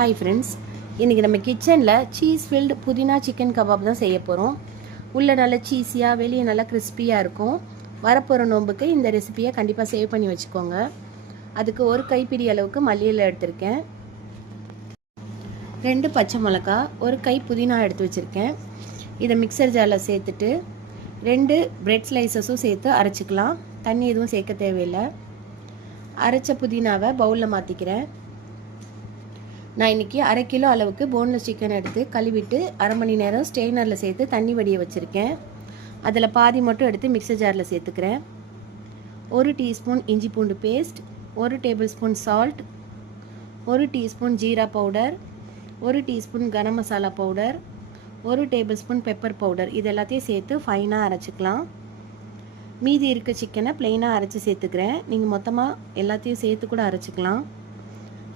Hi friends, இன்றைக்கி நம்ம கிச்சனில் சீஸ் ஃபில்டு புதினா சிக்கன் கபாப் தான் செய்ய போகிறோம். உள்ளே நல்லா சீஸியாக, வெளியே நல்லா கிறிஸ்பியாக இருக்கும். வரப்போகிற நோம்புக்கு இந்த ரெசிபியை கண்டிப்பாக சேவ் பண்ணி வச்சுக்கோங்க. அதுக்கு ஒரு கைப்பிடி அளவுக்கு மல்லியில் எடுத்திருக்கேன், 2 பச்சை மிளகா, ஒரு கை புதினா எடுத்து வச்சுருக்கேன். இதை மிக்சர் ஜாரில் சேர்த்துட்டு 2 பிரெட் ஸ்லைசஸும் சேர்த்து அரைச்சிக்கலாம். தண்ணி எதுவும் சேர்க்க தேவையில்லை. அரைச்ச புதினாவை பவுலில் மாற்றிக்கிறேன். நான் இன்றைக்கி 1/2 கிலோ அளவுக்கு போன்லெஸ் சிக்கன் எடுத்து கழுவிட்டு 1/2 மணி நேரம் ஸ்ட்ரெயினரில் சேர்த்து தண்ணி வடிய வச்சுருக்கேன். அதில் பாதி மட்டும் எடுத்து மிக்சர் ஜாரில் சேர்த்துக்கிறேன். 1 டீஸ்பூன் இஞ்சி பூண்டு paste, 1 table spoon salt, 1 teaspoon ஜீரா powder, 1 teaspoon garam masala powder, 1 table spoon pepper powder, இது எல்லாத்தையும் சேர்த்து ஃபைனாக அரைச்சிக்கலாம். மீதி இருக்க சிக்கனை ப்ளெயினாக அரைச்சி சேர்த்துக்கிறேன். நீங்கள் மொத்தமாக எல்லாத்தையும் சேர்த்து கூட அரைச்சிக்கலாம்.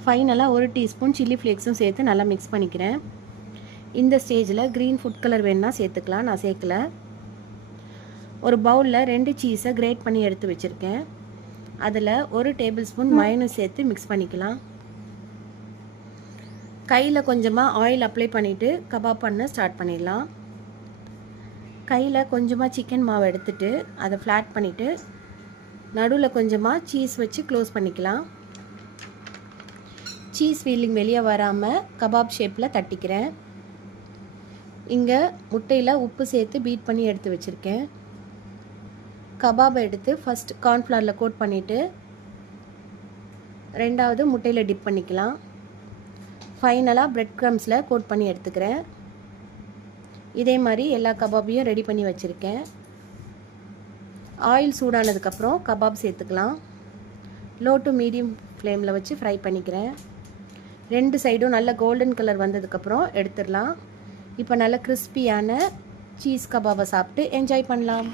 ஃபைனலாக 1 டீஸ்பூன் சில்லி ஃப்ளேக்ஸும் சேர்த்து நல்லா மிக்ஸ் பண்ணிக்கிறேன். இந்த ஸ்டேஜில் க்ரீன் ஃபுட் கலர் வேணுன்னா சேர்த்துக்கலாம், நான் சேர்க்கல. ஒரு பவுலில் 2 சீஸை கிரேட் பண்ணி எடுத்து வச்சுருக்கேன். அதில் 1 டேபிள் ஸ்பூன் மயோனைஸ் சேர்த்து மிக்ஸ் பண்ணிக்கலாம். கையில் கொஞ்சமாக ஆயில் அப்ளை பண்ணிவிட்டு கபாப் பண்ண ஸ்டார்ட் பண்ணிடலாம். கையில் கொஞ்சமாக சிக்கன் மாவு எடுத்துகிட்டு அதை ஃப்ளாட் பண்ணிவிட்டு நடுவில் கொஞ்சமாக சீஸ் வச்சு க்ளோஸ் பண்ணிக்கலாம். சீஸ் ஃபீலிங் வெளியே வராமல் கபாப் ஷேப்பில் தட்டிக்கிறேன். இங்கே முட்டையில் உப்பு சேர்த்து பீட் பண்ணி எடுத்து வச்சுருக்கேன். கபாபை எடுத்து ஃபஸ்ட் கார்ன்ஃப்ளவரில் கோட் பண்ணிவிட்டு 2வது முட்டையில் டிப் பண்ணிக்கலாம். ஃபைனலாக பிரெட் க்ரம்ஸில் கோட் பண்ணி எடுத்துக்கிறேன். இதே மாதிரி எல்லா கபாபையும் ரெடி பண்ணி வச்சுருக்கேன். ஆயில் சூடானதுக்கப்புறம் கபாப் சேர்த்துக்கலாம். லோ டு மீடியம் ஃப்ளேமில் வச்சு ஃப்ரை பண்ணிக்கிறேன். 2 சைடும் நல்ல கோல்டன் கலர் வந்ததுக்கப்புறம் எடுத்துடலாம். இப்போ நல்ல கிறிஸ்பியான சீஸ் கபாபை சாப்பிட்டு என்ஜாய் பண்ணலாம்.